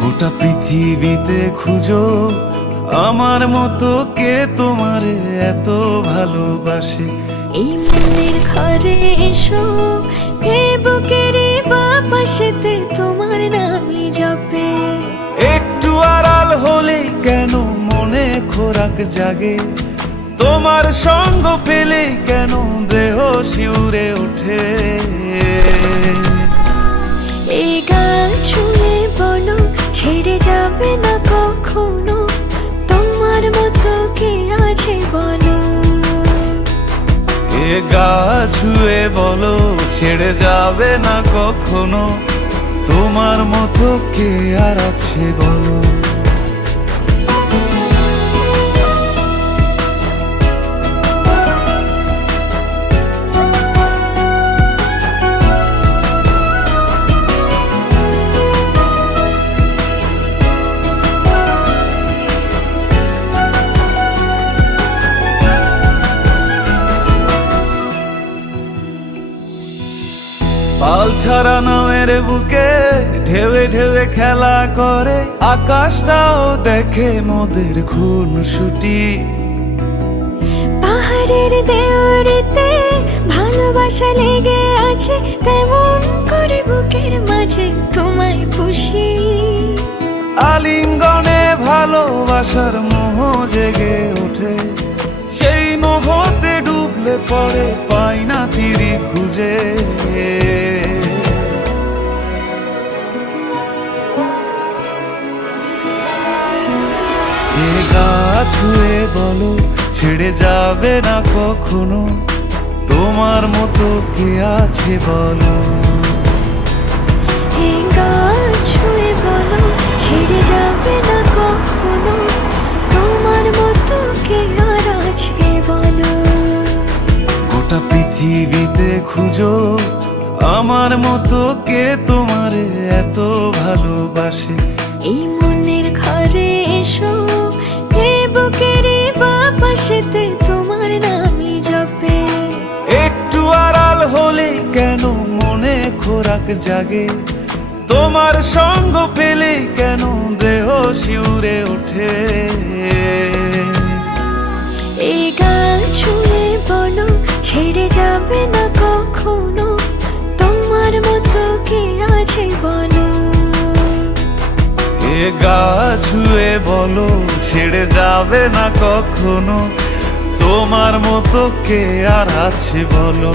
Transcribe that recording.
গোটা পৃথিবীতে খুঁজো আমার মতো কে তোমারে এত ভালোবাসে। এই মনের ঘরে এসো, এ বুকের বাপাশেতে তোমার নামই জপে। একটু আড়াল হলেই কেন মনে খোরাক জাগে, তোমার সঙ্গ পেলেই কেন দেহ শিউরে ওঠে। এই গান ছুঁয়ে বলো ছেড়ে যাবে না কখনো, তোমার মতো কে আছে বলো। এ গা ছুঁয়ে বলো ছেড়ে যাবে না কখনো, তোমার মতো কে আর আছে বলো। পাল ছাড়া নামের বুকে ঢেউে ঢেউে খেলা করে, আকাশটাও দেখে মোদের খুনসুটি। পাহাড়ের দেওয়ারিতে ভালোবাসা লেগে আছে, তেমন করে বুকের মাঝে তোমায় পুষি। আলিঙ্গনে ভালোবাসার মোহ জেগে ওঠে, সেই মোহতে ডুবলে পড়ে পাই না তীরি খুঁজে। এ গা ছুঁয়ে বলো ছেড়ে যাবে না কখনো, তোমার মতো কে আছে বলো। এই গান ছুঁয়ে বলো ছেড়ে যাবে না কখনো, তোমার মতো কে আর আছে বলো। গোটা পৃথিবীতে খুঁজো আমার মতো কে তোমারে এত ভালোবাসে। এই মনের ঘরে এসো, এ বুকের বাপাশেতে তোমার নামই জপে। একটু আড়াল হলেই কেন মনে খোরাক জাগে, তোমার সঙ্গ পেলেই কেন দেহ শিউরে ওঠে। এই গান ছুঁয়ে বলো ছেড়ে যাবে না কখনো, তোমার মতো কে আছে বলো। এ গা ছুঁয়ে বলো ছেড়ে যাবে না কখনো, তোমার মতো কে আর আছে বলো।